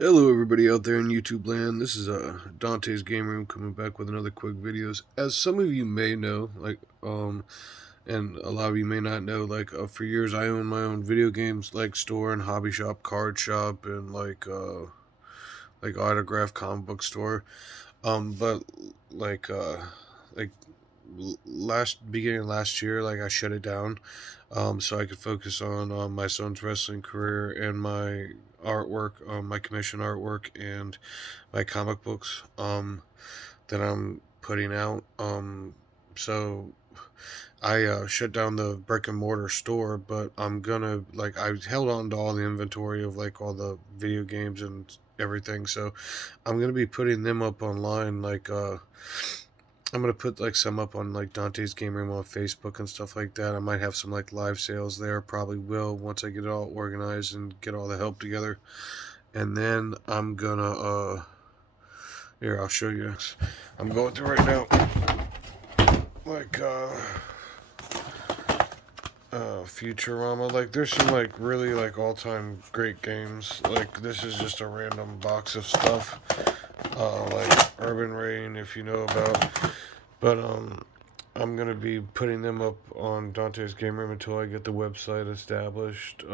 Hello, everybody out there in YouTube land. This is Dante's Game Room coming back with another quick videos. As some of you may know, and a lot of you may not know, for years I owned my own video games store and hobby shop, card shop, and autograph comic book store. But like uh, like last beginning of last year, I shut it down, so I could focus on my son's wrestling career and my artwork, my commission artwork, and my comic books that I'm putting out. So I shut down the brick and mortar store, but I'm gonna I held on to all the inventory of all the video games and everything. So I'm gonna be putting them up online. I'm gonna put some up on Dante's Game Room on Facebook and stuff like that. I might have some live sales there. Probably will once I get it all organized and get all the help together. And then I'm gonna here, I'll show you. I'm going through right now. Like Futurama. There's some really all-time great games. This is just a random box of stuff. Urban Rain, if you know about. But I'm gonna be putting them up on Dante's Game Room until I get the website established.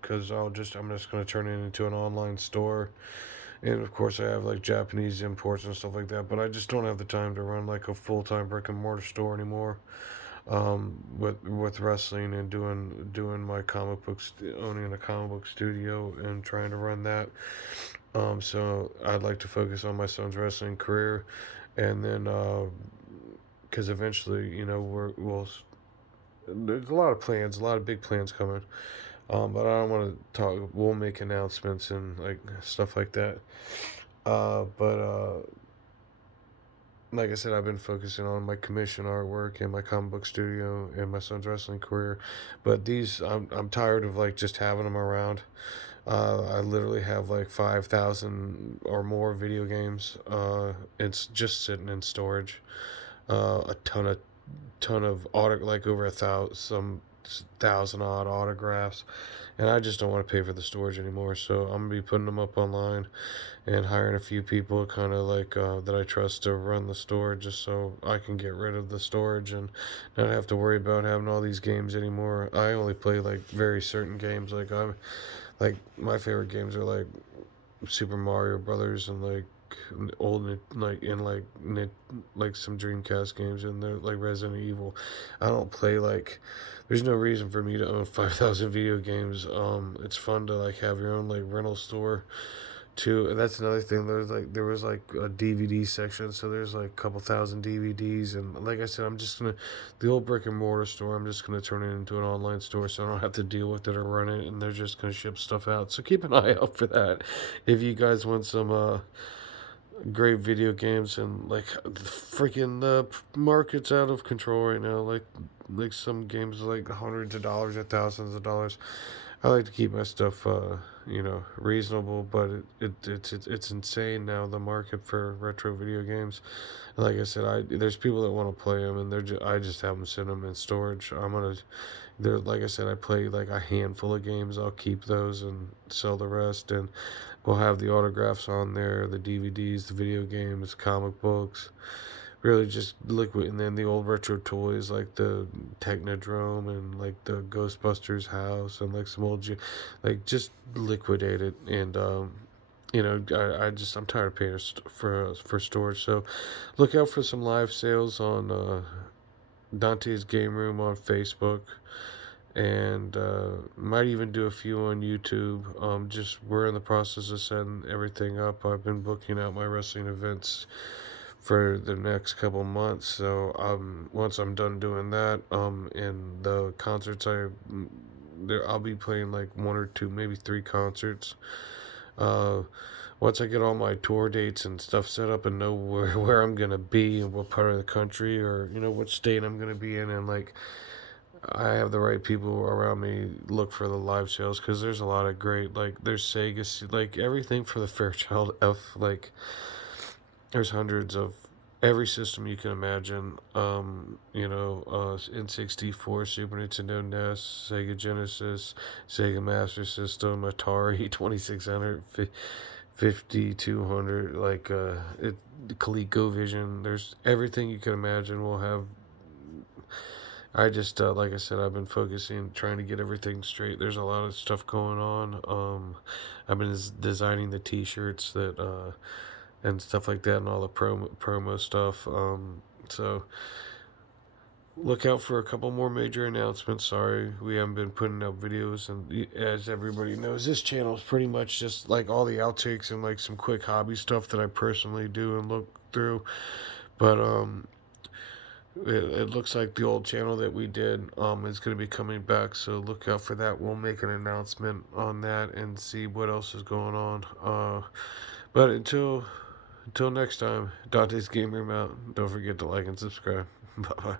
Because I'm just gonna turn it into an online store, and of course I have Japanese imports and stuff like that. But I just don't have the time to run a full-time brick and mortar store anymore. With wrestling and doing my comic books, owning a comic book studio and trying to run that. So I'd like to focus on my son's wrestling career, and then because eventually, there's a lot of plans, a lot of big plans coming. But I don't want to talk. We'll make announcements and stuff like that. But like I said, I've been focusing on my commission artwork and my comic book studio and my son's wrestling career. But I'm tired of just having them around. I literally have 5,000 or more video games. It's just sitting in storage. A ton of over a thousand, some thousand odd autographs, and I just don't want to pay for the storage anymore. So I'm gonna be putting them up online and hiring a few people, kind of that I trust to run the store, just so I can get rid of the storage and not have to worry about having all these games anymore. I only play very certain games. My favorite games are Super Mario Brothers and old some Dreamcast games and they're Resident Evil. I don't play there's no reason for me to own 5,000 video games. It's fun to have your own rental store too, and that's another thing. There was a DVD section, so there's a couple thousand DVDs, and like I said, I'm just gonna the old brick and mortar store. I'm just gonna turn it into an online store, so I don't have to deal with it or run it, and they're just gonna ship stuff out. So keep an eye out for that. If you guys want some great video games, and the market's out of control right now. Some games are hundreds of dollars or thousands of dollars. I like to keep my stuff, reasonable, but it's insane now, the market for retro video games. And like I said, there's people that want to play them, and I just have them send them in storage. Like I said, I play a handful of games. I'll keep those and sell the rest, and we'll have the autographs on there, the DVDs, the video games, comic books, really just liquid. And then the old retro toys like the Technodrome and the Ghostbusters house and some old just liquidate it. And I'm tired of paying for storage. So look out for some live sales on Dante's Game Room on Facebook, and might even do a few on YouTube. Just we're in the process of setting everything up. I've been booking out my wrestling events for the next couple months. So once I'm done doing that, and the concerts I'll be playing one or two, maybe three concerts. Uh, Once I get all my tour dates and stuff set up and know where I'm gonna be and what part of the country or what state I'm gonna be in, and I have the right people around me look for the live sales, because there's a lot of great, there's Sega, everything for the Fairchild F, there's hundreds of every system you can imagine. N64, Super Nintendo, NES, Sega Genesis, Sega Master System, Atari 2600, 5200, like the ColecoVision. There's everything you can imagine. We'll have. I just like I said, I've been focusing, trying to get everything straight. There's a lot of stuff going on. I've been designing the T-shirts that and stuff like that, and all the promo stuff. So look out for a couple more major announcements. Sorry, we haven't been putting out videos, and as everybody knows, this channel is pretty much just like all the outtakes and like some quick hobby stuff that I personally do and look through. But it looks like the old channel that we did is going to be coming back, so look out for that. We'll make an announcement on that and see what else is going on. But until next time, Dante's Gamer Mount. Don't forget to like and subscribe. Bye bye.